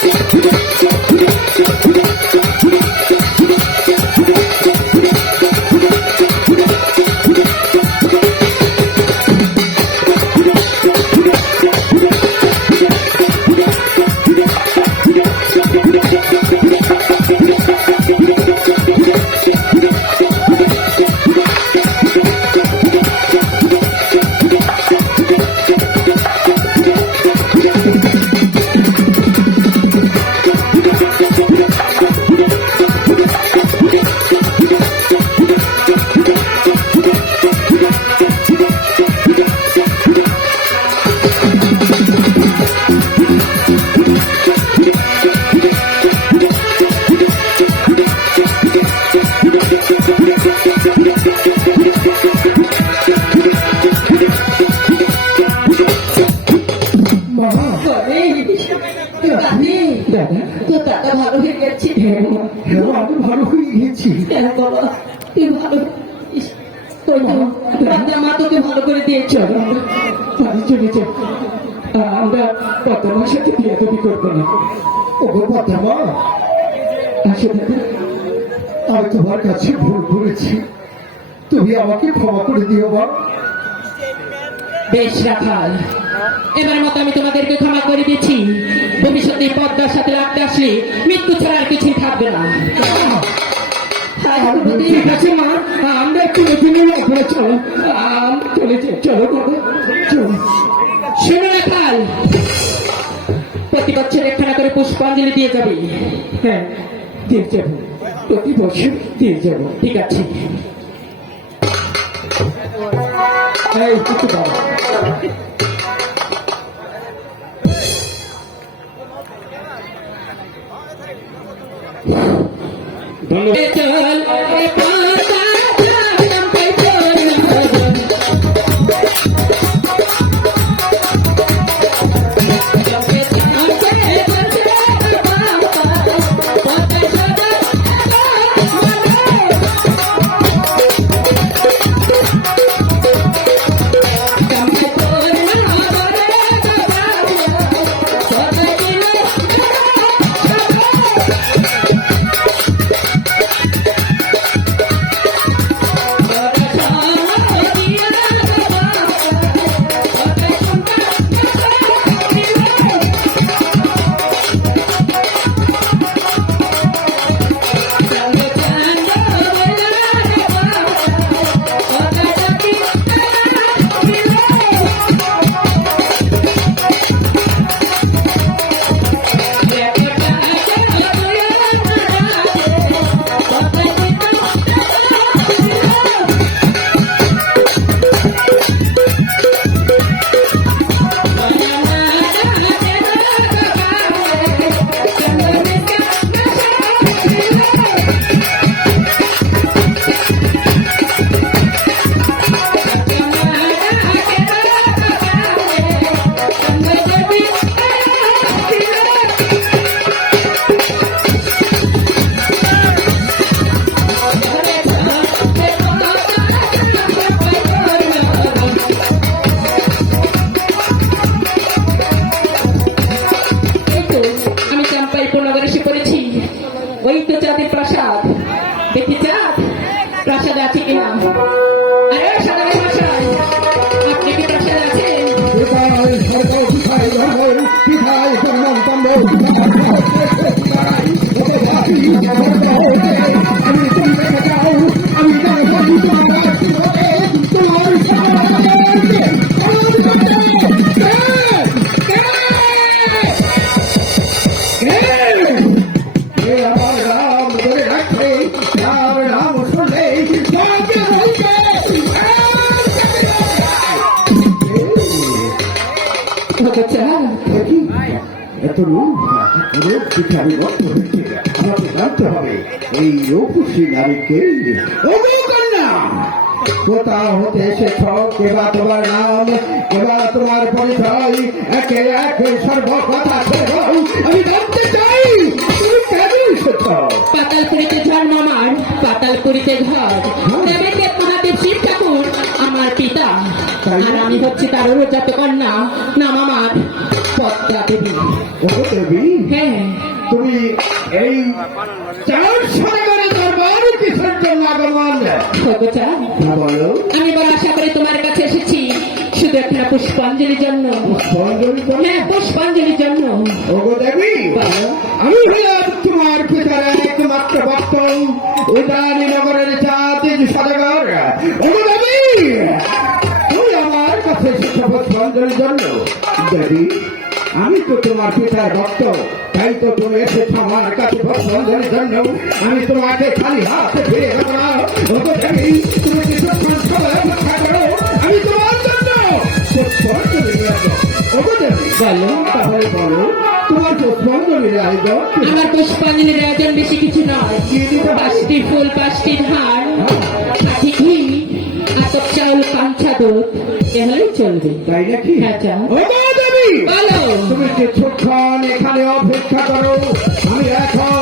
Thank you. তোর মা তোকে ভালো করে দিয়েছে। চলো চলে যাই আমরা পদ্মার সাথে বিয়ে দেবি করব না। ওগো পদ্মা আসে আমি তোমার কাছে ভুল করেছি। তুমি আমাকে ক্ষমা করে দিও মা। বেশ রাখাল। এবার মতো আমি তোমাদেরকে ক্ষমা করে দিচ্ছি। ভবিষ্যতে পদ্মার সাথে রাখতে আসলে মৃত্যু ছাড়া আর কিছুই থাকবে না। হায় ঠিক আছে মা আমরা চলে চলে ওখানে চলো চলে চলো চলো শোনো রাখাল প্রতি বছর একখানা করে পুষ্পাঞ্জলি দিয়ে যাবে হ্যাঁ দিয়ে যাব প্রতি বছর দিয়ে যাব ঠিক আছে ধন্যবাদ। ওই তো চাঁদের প্রাসাদ দেখি চাঁদ প্রাসাদ আছে কিনা আরে সাদারে প্রাসাদ আপনি কি প্রাসাদ আছেন রূপ ভিখারি বন্ধ হয়েছে আমাকে জানতে হবে এই রূপসী নারীকে কোথা তোমার আমি জানতে চাই তুমি কেন এসেছ পাতালপুরিতে জন্ম আমার পাতালপুরিতে ঘর। দেবেন্দ্র শিব ঠাকুর, আমার পিতা। আর আমি হচ্ছে তার জাত কন্যা, নাম আমার। তুমি এই জন্য আমি বড় আশা করে তোমার কাছে এসেছি। শুধু একটা পুষ্পাঞ্জলির জন্য পুষ্পাঞ্জলি তো হ্যাঁ পুষ্পাঞ্জলির জন্য ওগো দেবী আমি হলাম তোমার পিতার একমাত্র ভক্ত উদানি নগরের জাতির সদাগর তুমি আমার কাছে এসেছ পুষ্পাঞ্জলির জন্য দেবী আমি তো তোমার পিতার ভক্ত তাই তো তুমি এসেছ আমার কাছে পুষ্পাঞ্জলির জন্য। আমি তোমাকে খালি হাতে ফিরে দেবো না। তুমি কিছুক্ষণ অপেক্ষা করো আমি তোমার জন্য তাহলে বলো তোমার বেশি কিছু নয়। কি দিতে পারি? পাঁচটি ফুল পাঁচটি ধান সাথে ঘি আতপ চাউল কাঞ্চা দুধ এহলেই চলবে। তাই নাকি? হ্যাঁ, বলো। তুমি কিছুক্ষণ এখানে অপেক্ষা করো। আমি এখন